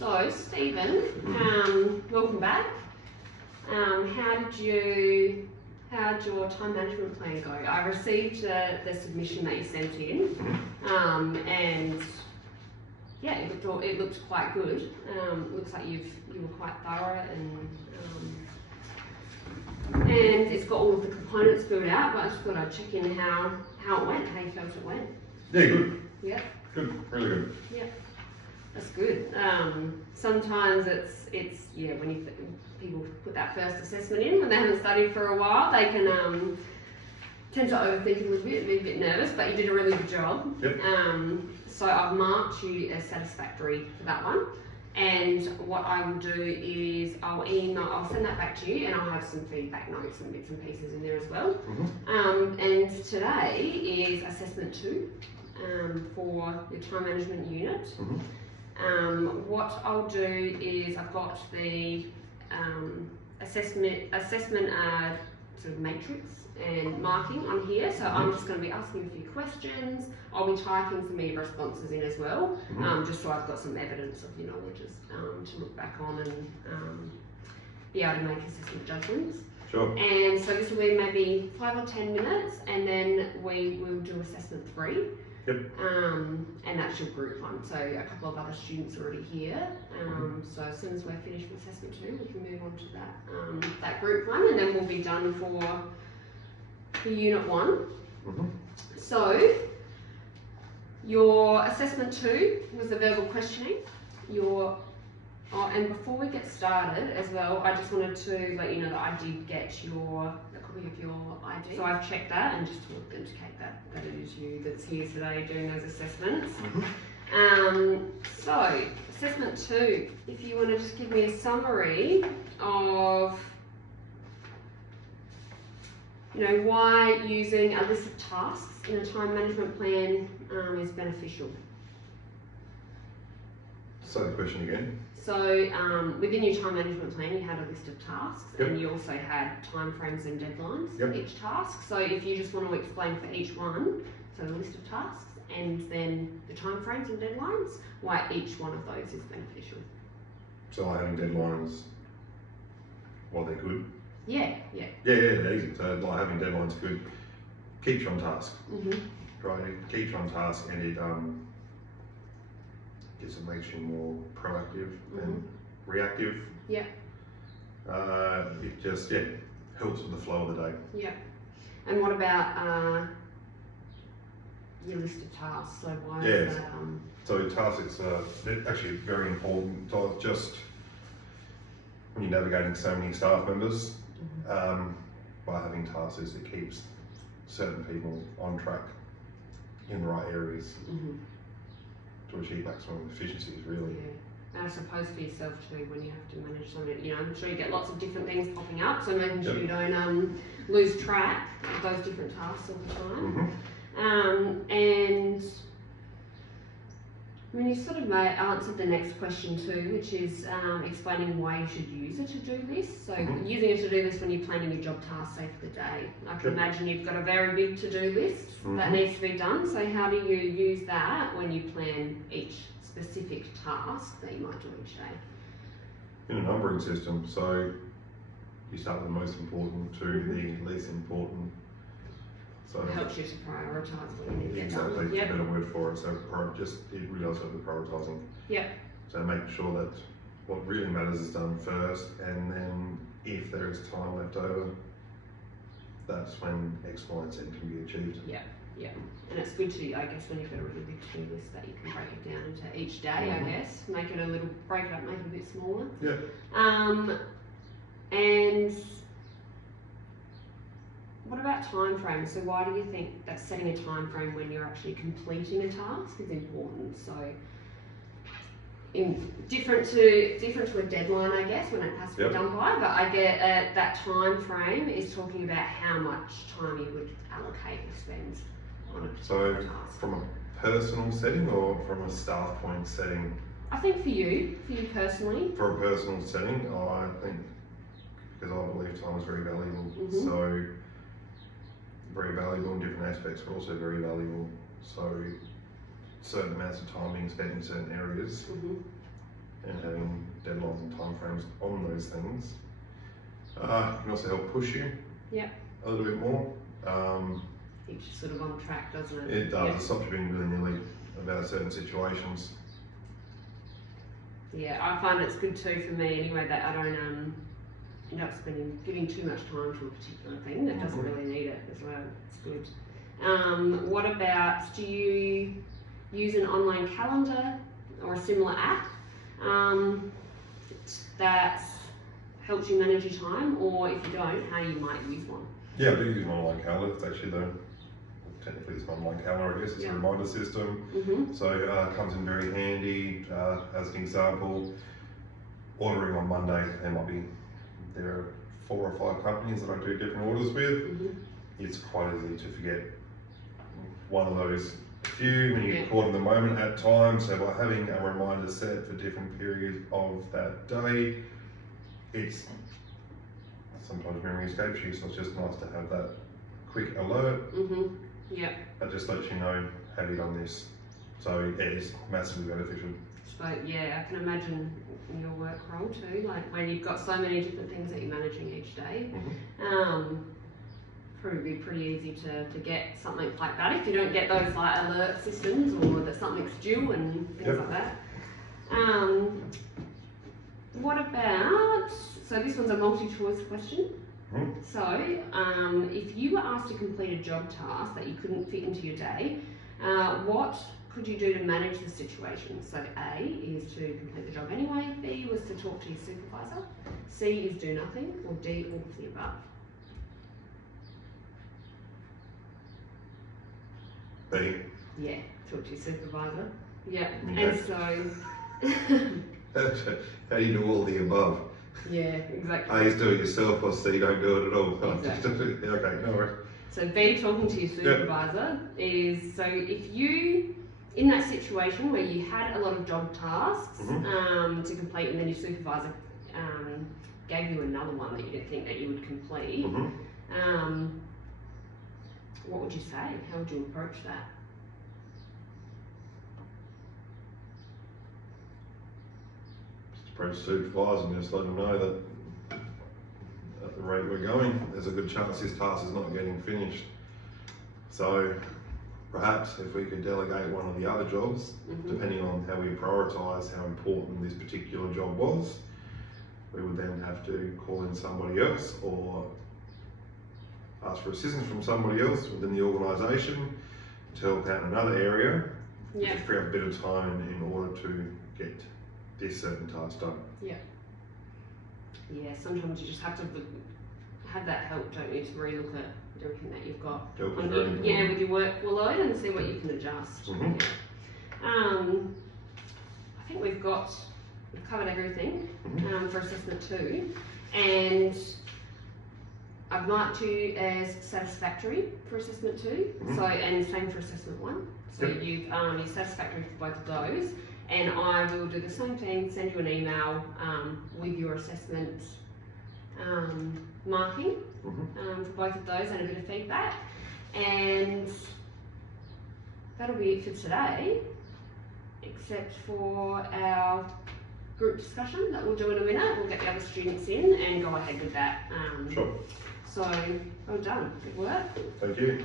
So, Stephen, welcome back. How'd your time management plan go? I received the submission that you sent in, and yeah, it looked quite good. Looks like you were quite thorough, and it's got all of the components built out. But I just thought I'd check in how it went, how you felt it went. Yeah, good. Yeah. Good, really good. Yeah. That's good. Sometimes it's when people put that first assessment in when they haven't studied for a while, they can tend to overthink a little bit, be a bit nervous. But you did a really good job. Yep. So I've marked you as satisfactory for that one. And what I will do is I'll send that back to you, and I'll have some feedback notes and bits and pieces in there as well. Mm-hmm. And today is assessment 2 for your time management unit. Mm-hmm. What I'll do is I've got the assessment sort of matrix and marking on here, so I'm just going to be asking a few questions. I'll be typing some of your responses in as well, just so I've got some evidence of your knowledge to look back on and be able to make assessment judgments. Sure. And so this will be maybe 5 or 10 minutes, and then we will do assessment 3. Yep. And that's your group one. So a couple of other students are already here. So as soon as we're finished with assessment 2, we can move on to that group one, and then we'll be done for unit 1. Mm-hmm. So your assessment 2 was the verbal questioning. And before we get started as well, I just wanted to let you know that I did get a copy of your ID. So I've checked that, and just to authenticate that it is you that's here today doing those assessments. So assessment 2, if you want to just give me a summary of why using a list of tasks in a time management plan is beneficial. Say the question again. So within your time management plan, you had a list of tasks, Yep. and you also had timeframes and deadlines Yep. for each task. So if you just want to explain for each one, so the list of tasks and then the timeframes and deadlines, why each one of those is beneficial. So like having deadlines, well, they're good. Yeah. Yeah, they're easy. So like having deadlines good. Keeps you on task. Right, it keeps you on task, and it makes you more proactive than reactive. Yeah. It just helps with the flow of the day. Yeah. And what about your list of tasks? So why is that? So tasks, it's actually very important. So just when you're navigating so many staff members, by having tasks, it keeps certain people on track in the right areas. To achieve maximum efficiencies, really. Yeah. And I suppose for yourself too, when you have to manage something, I'm sure you get lots of different things popping up, so making sure you don't lose track of those different tasks all the time. And when you sort of answered the next question too, which is explaining why you should use a to-do list. So using a to-do list when you're planning your job tasks, say for the day. I can imagine you've got a very big to-do list that needs to be done. So how do you use that when you plan each specific task that you might do each day? In a numbering system, so you start with the most important to the least important. So it helps you to prioritise what you need to get done. Exactly, a better word for it. So it really does help with prioritising. Yeah. So make sure that what really matters is done first, and then if there is time left over, that's when X, Y, and Z can be achieved. Yeah. And it's good to, I guess, when you've got a really big to-do list that you can break it down into each day, I guess. Break it up, make it a bit smaller. Yeah. And what about time frames? So why do you think that setting a time frame when you're actually completing a task is important? So different to a deadline, I guess, when it has to be done by, but I get that time frame is talking about how much time you would allocate or spend on a particular task. From a personal setting or from a staff point setting? I think for you personally. For a personal setting, I think, because I believe time is very valuable. So very valuable in different aspects, but also very valuable. So certain amounts of time being spent in certain areas, and having those things. It can also help push you a little bit more. Keeps you sort of on track, doesn't it? It does. It stops you being willy-nilly about certain situations. Yeah, I find it's good too for me anyway that I don't end up giving too much time to a particular thing that doesn't really need it as well. It's good. What about, do you use an online calendar or a similar app that helps you manage your time, or if you don't, how you might use one? Yeah, I do use an online calendar. It's actually technically it's an online calendar, I guess. It's a reminder system. So it comes in very handy. As an example, ordering on Monday, there are 4 or 5 companies that I do different orders with. It's quite easy to forget one of those few when you get caught in the moment at times. So by having a reminder set for different periods of that day, it's sometimes memory escapes you, so it's just nice to have that quick alert. That just lets you know, have you done this? So yeah, it's massively beneficial. So yeah, I can imagine in your work role too, like when you've got so many different things that you're managing each day, probably be pretty easy to forget something like that if you don't get those like alert systems or that something's due and things like that. What about, so this one's a multi-choice question. So, if you were asked to complete a job task that you couldn't fit into your day, what could you do to manage the situation? So A is to complete the job anyway, B was to talk to your supervisor, C is do nothing, or D, all of the above. B. Yeah, talk to your supervisor. Yeah, Okay. and so... How do you do all the above? Yeah, exactly. A is do it yourself, or C don't do it at all. Exactly. Okay, no worries. So B, talking to your supervisor, is so if you, in that situation where you had a lot of job tasks to complete and then your supervisor gave you another one that you didn't think that you would complete, what would you say? How would you approach that? Approach supervisor and just let them know that at the rate we're going, there's a good chance this task is not getting finished. So perhaps if we could delegate one of the other jobs, depending on how we prioritise how important this particular job was, we would then have to call in somebody else or ask for assistance from somebody else within the organisation to help out in another area, to free up a bit of time in order to get this certain task done. Yeah, sometimes you just have to have that help, don't you, to relook at everything that you've got Help on is very important. with your workload and see what you can adjust. I think we've covered everything for assessment 2, and I've marked you as satisfactory for assessment 2, so, and same for assessment 1. So you're satisfactory for both of those. And I will do the same thing, send you an email with your assessment marking for both of those and a bit of feedback. And that'll be it for today, except for our group discussion that we'll do in a minute. We'll get the other students in and go ahead with that. Sure. So, well done. Good work. Thank you.